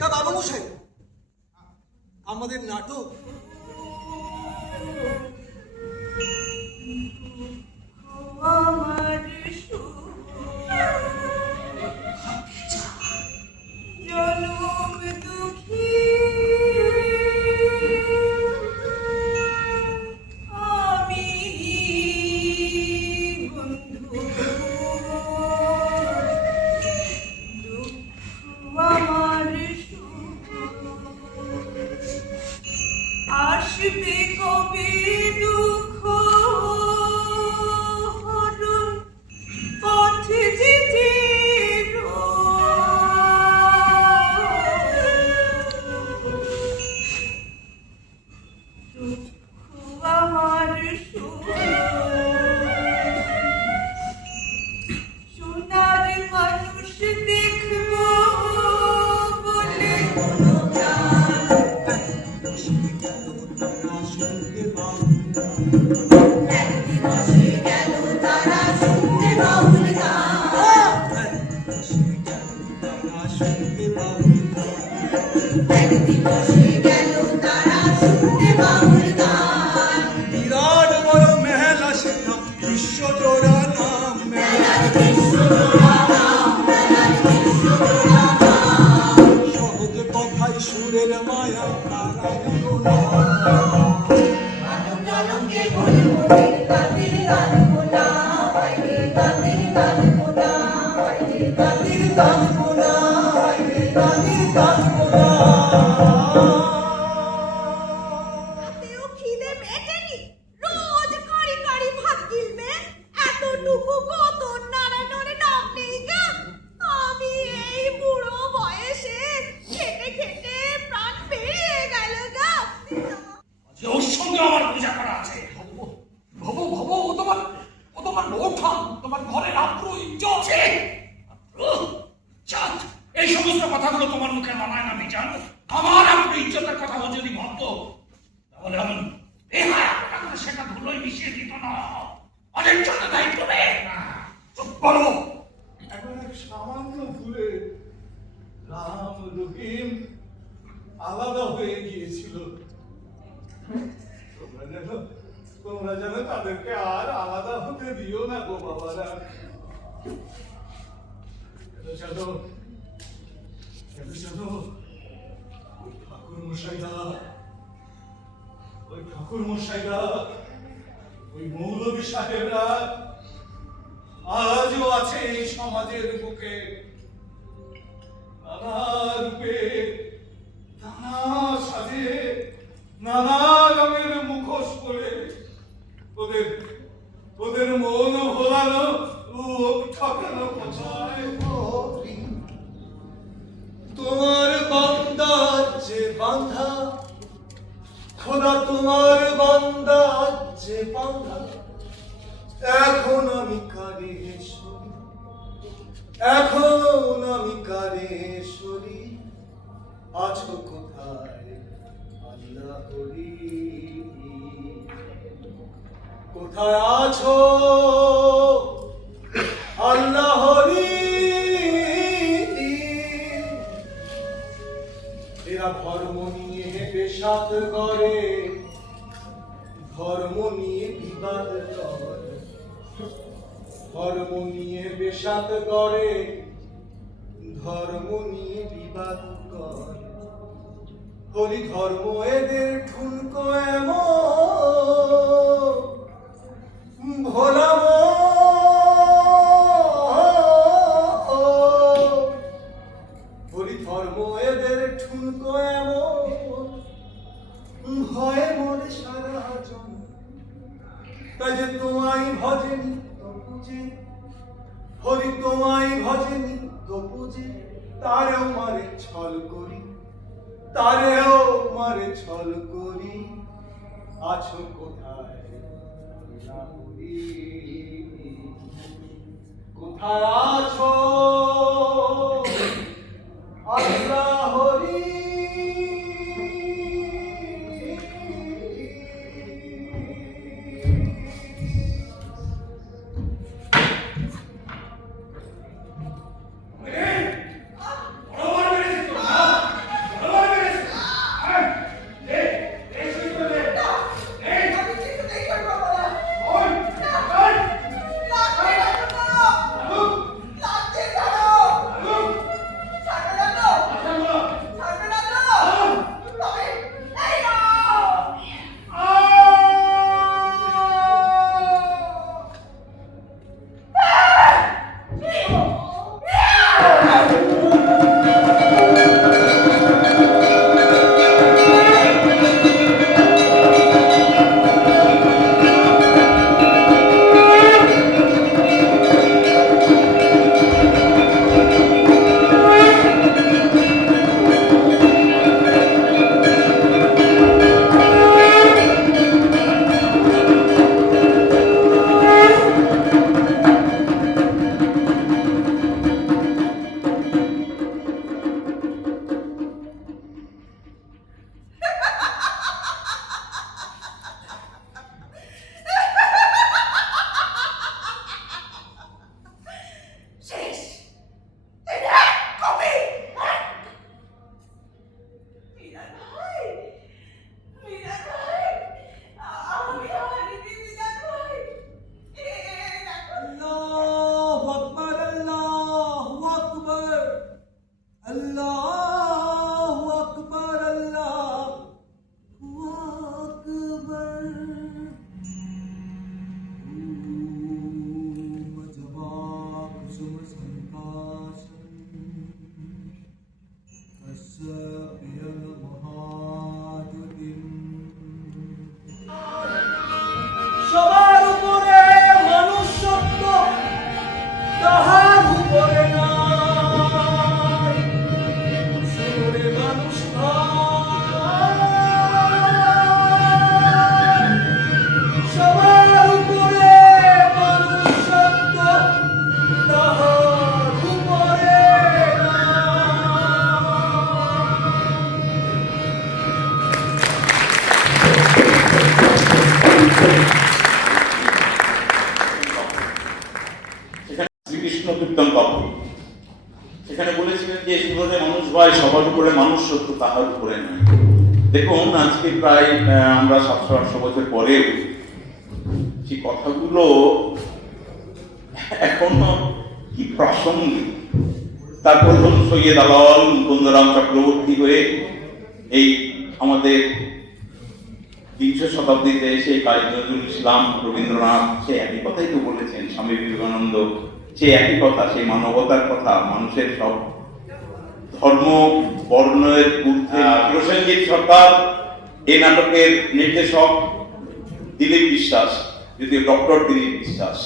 তা বাবা মশাই, আমাদের নাটক আলাদা হয়ে গিয়েছিল। তোমরা যেন তাদেরকে আর আলাদা হতে দিও না গো বাবারা। ওই ঠাকুর মশাইরা ওই মৌলভী সাহেবরা আজও আছে এই সমাজের বুকে, নানা রূপে নানা সাজে নানা রঙের মুখোশ পরে ওদের মন ভোলানো লোক ঠকানো কোথায়? তোমার বান্দা যে বান্ধা, খোদা তোমার বান্দা যে বান্ধা, এখন আমি কারে সরি, এখন আমি কারে সরি, আছো কোথায় আল্লাহ হরি? কোথায় আছো আল্লাহ হরি? এরা ধর্ম নিয়ে পেশাদ করে, ধর্ম নিয়ে বিবাদ করে, ধর্ম নিয়ে পেশাদ করে, ধর্ম নিয়ে বিবাদ করে। হরি ধর্ম এদের ঠুনকো এমন ভোলাম, হরি ধর্ম এদের ঠুনকো এমন ভয়ে মনে সারা জন। তাই যে তোমায় ভজেনি তো পুজে, হরি তোমায় ভজেনি তো পুজে, তারেও মারে ছল করি, তারেও মারে ছল করি, আছো কোথায় আল্লাহ হরি? কোথায় আছো আল্লাহ হরি? Hey! সবার উপরে মনুষ্যত্ব, তাহার উপরে নাই। সুরে মানুষ ভাই, সবার উপরে মনুষ্যত্ব, তাহার উপরে শ্রীকৃষ্ণ কীর্তন কক্ষ সেখানে বলেছিলেন যে সুরে মানুষ ভাই, সবার উপরে মানুষ সত্য, তাহার উপরে নয়। দেখুন, আজকে প্রায় আমরা 700-800 বছর পরেও সেই কথাগুলো এখনো কি প্রাসঙ্গিক। তারপর ধরুন সৈয়দ আলাওল মুকুন্দরাম চক্রবর্তী হয়ে এই আমাদের 300 শতাব্দীতে এসে কাজী নজরুল ইসলাম, রবীন্দ্রনাথ সে একই কথাই তো বলেছেন, স্বামী বিবেকানন্দ সে একই কথা, সেই মানবতার কথা, মানুষের সব ধর্ম বর্ণের ঊর্ধ্বে। প্রসেনজিৎ সরকার এই নাটকের নির্দেশক দিলীপ বিশ্বাস, যদিও ডক্টর দিলীপ বিশ্বাস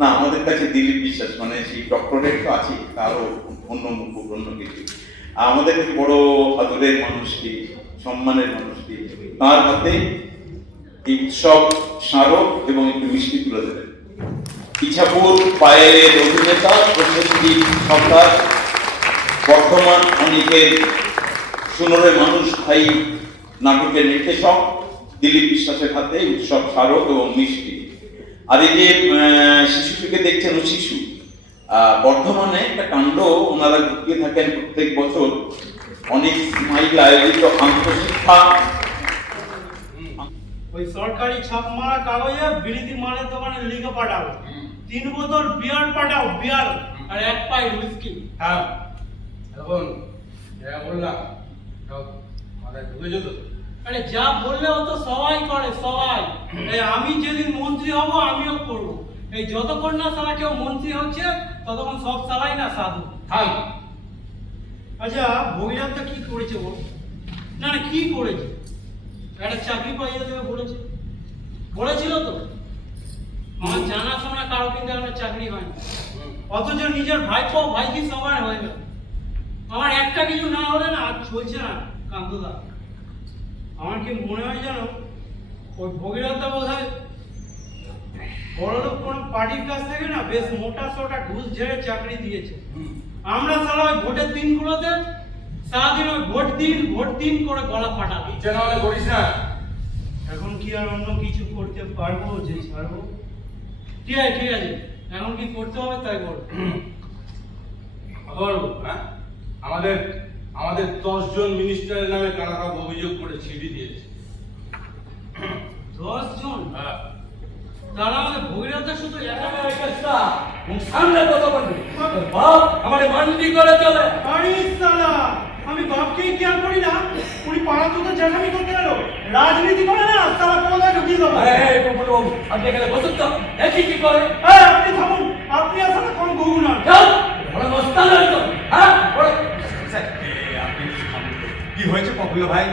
না, আমাদের কাছে দিলীপ বিশ্বাস মানে সেই ডক্টরেট তো আছে, তারও অন্য মুখ অন্য কিছু। আমাদের কাছে বড় আদরের মানুষটি, সম্মানের মানুষটি, তার হাতে এই উৎসব স্মারক এবং একটু মিষ্টি তুলে দেবেন। ইছাপুর পায়ের অভিনেতা প্রসেনজিৎ সরকার, বর্তমান অনেকের সুনরে মানুষ ভাই নাটকের নির্দেশক দিলীপ বিশ্বাসের হাতে উৎসব স্মারক এবং মিষ্টি। আর এই যে শিশুটিকে দেখছেন, ও শিশু বর্ধমানে একটা কাণ্ড ওনারা ঘটিয়ে থাকেন প্রত্যেক বছর, অনেক স্মাইল আয়োজিত আন্তঃশিক্ষা। ওই সরকারি ছাপ মারা কাগজে বিড়িতি মালের দোকানে লিখে পাঠাও, 3 বোতল বিয়ার পাঠাও, বিয়ার আর 1 পাইপ হুইস্কি। হ্যাঁ, এখন বললাম মাথায় ঢুকে যেত। আরে যা বললে ও তো সবাই করে, সবাই। এই আমি যেদিন মন্ত্রী হব আমিও করব। এই যতক্ষণ না সারা কেউ মন্ত্রী হচ্ছে ততক্ষণ সব সারাই না সাধু। থাম। আচ্ছা, ভগীরথটা কি করেছে ও? না না, কি করেছে? একটা চাকরি পাইয়ে দেবে বলেছে, বলেছিল তো। আমার জানাশোনা কারো কিন্তু একটা চাকরি হয়নি, অথচ নিজের ভাইপো ভাইজি সবার হয়ে গেল। আমার একটা কিছু না হলে না আর চলছে না কান্তদা। আমার কি মনে হয় জানো, ওই ভগীরথটা বোধ হয় বড়লোক কোন পার্টির কাছ থেকে না বেশ মোটা সোটা ঘুষ ঝেড়ে চাকরি দিয়েছে। আমরা সারা ওই ভোটের দিনগুলোতে সারাদিন ওই ভোট দিন করে গলা ফাটা। ইচ্ছে না হলে করিস না। এখন কি আর অন্য কিছু করতে পারবো যে ছাড়বো? ঠিক আছে ঠিক আছে, এখন কি করতে হবে তাই বল। হ্যাঁ, আমাদের 10 জন মিনিস্টারের নামে কারা কারা অভিযোগ করে ছিটি দিয়েছে। 10 জন? হ্যাঁ। তারা আমাদের ভগীরথ শুধু একা সামনে কথা বলবি, বাপ আমারে মান্ডি করে চলে। আরে সালা, আমি বাপকেই কেয়ার করি না, উনি পাড়া তো জ্যাঠামি করতে গেল, রাজনীতি করে না, সালা কোথায় ঢুকিয়ে দেবো। এই বাবু, আপনি এখানে বসুন তো, দেখি কি করে। আপনি থামুন, আপনি আসলে কোনো গরু না। বড় মস্তান তো অপুল ভাই,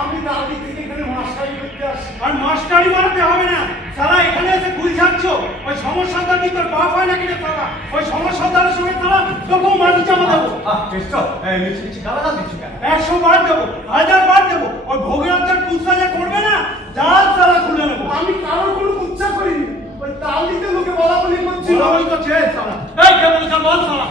আমি দাদি থেকে এখানে মাস্টারি করতে আসি। আর মাস্টারি মারাতে হবে না সারা, এখানে এসে ভুল যাচ্ছ। ওই সমস্যাদার কি তোর বাপ হয় নাকি রে সারা? ওই সমস্যাদারের সঙ্গে তারা তোকেও মাটি চাপা দেবো। বেশ তো, মিছি মিছি গালাগাল দিচ্ছ কেন? 100 বার দেবো, 1000 বার দেবো। ওই ভোগীরাজের কুৎসা যে করবে না, যা সারা খুলে নেবো। আমি কারোর কোনো উচ্চা করিনি, ওই তাল দিতে লোকে বলা বলি করছিল। বলা বলি করছে সারা। এই কে বলছে বল সারা?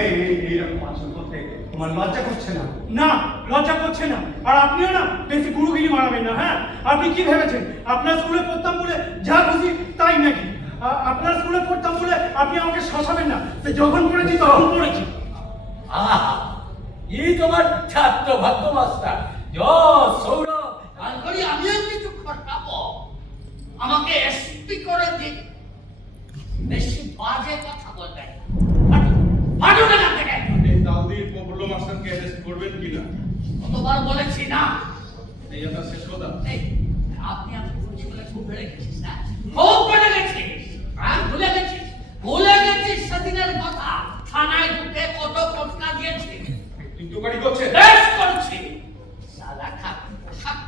এইরকম আচরণ করতে তোমার লজ্জা করছে না? না, লজ্জা করছে না। আর আপনিও না বেশি গুরুগিরি মারাবেন না। হ্যাঁ, আপনি কি ভেবেছেন আপনার স্কুলে পড়তাম বলে যা খুশি তাই নাকি? আপনার স্কুলে পড়তাম বলে আপনি আমাকে শাসাবেন না। তো যখন পড়েছি তখন পড়েছি। আহা, এই তোমার ছাত্র ভাগ্য মাস্টার জয় সৌরভ। আর করি আমিও কিছু খটাবো, আমাকে এসপি করে দিন। বেশি বাজে কথা বলবেন না, হাঁটু না থেকে। এই তালদির প্রফুল্ল মাস্টারকে অ্যারেস্ট করবেন কিনা? কতবার বলেছি না? এই আপনার শেষ কথা। এই, আপনি বলছি বলে খুব বেড়ে গেছিস না? খুব বেড়ে গেছিস। ভুলে গেছিস, ভুলে গেছিস সেদিনের কথা। থানায় ঢুকে কত কথা দিয়েছিস। কিন্তু গাড়ি করছে। বেশ করছি। সাদা পোশাক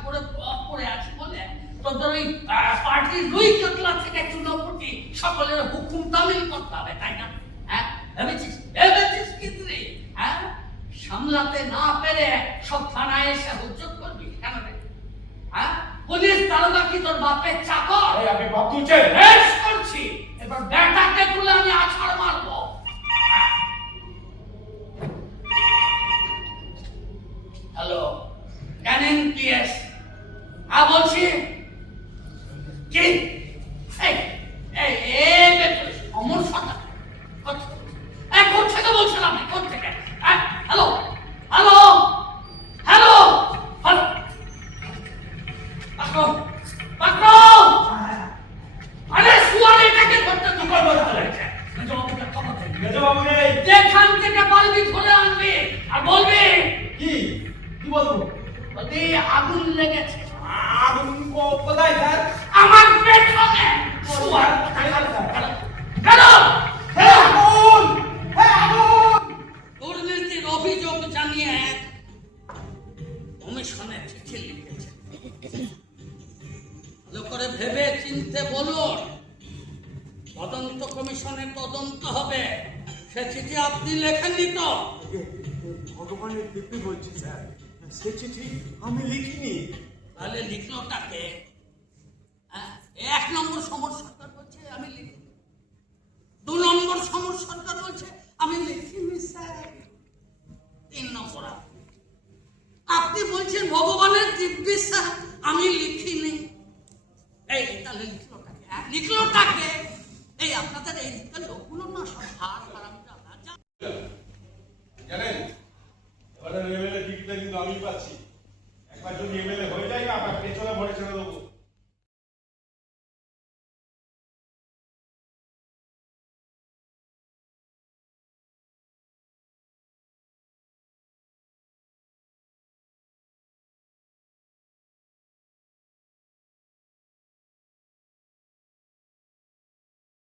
পরে আছি বলে তোদের ওই পার্টির রুই চটলা থেকে চুনোপুটি সকলের হুকুম তামিল করতে হবে, তাই না? হ্যাঁ, ভেবেছিস কিন্তু হ্যাঁ, সামলাতে না পেরে সব থানায় এসে হুজ্জত করবি কেন রে? হ্যাঁ, পুলিশ দারোগা কি তোর বাপের চাকর? আপনি বাপ তুলছেন? বেশ করছি। এবার ব্যাটাকে তুলে আমি আছাড় মারবো। Hello, Canning PS. হ্যাঁ বলছি। কি? অমর সরকার কোথা থেকে বলছিলাম? কোথা থেকে? হ্যালো হ্যালো হ্যালো হ্যালো, পাকড় পাকড়। আরে সুয়ারিটাকে ধরতে দুটো বলা হয়েছে। মেজবাবু নেই। যেখান থেকে পারবি ধরে আনবি আর বলবি। কি কি বলবো? বলবি আগুন লেগেছে। আগুন কোথায় স্যার? আমার পেছনে। সুয়ার কেন? আগুন! হ্যাঁ আগুন! দুর্নীতির অভিযোগ জানিয়ে কমিশনে চিঠি লিখেছে। ভালো করে ভেবে চিনতে বলুন। তদন্ত কমিশনের তদন্ত হবে। সে চিঠি আপনি লেখেননি তো? ভগবানের কৃপা বলছি স্যার, সে চিঠি আমি লিখিনি। তাহলে লিখলোটাকে? 1 নম্বর সমর সরকার বলছে আমি লিখিনি। 2 নম্বর সমর সরকার বলছে আমি লিখিনি স্যার। 3 নম্বর আপনি বলছেন ভগবানের দিব্যি স্যার আমি লিখিনি। এই তাহলে লিখলোটাকে? লিখলোটাকে এই আপনাদের এই লোকগুলো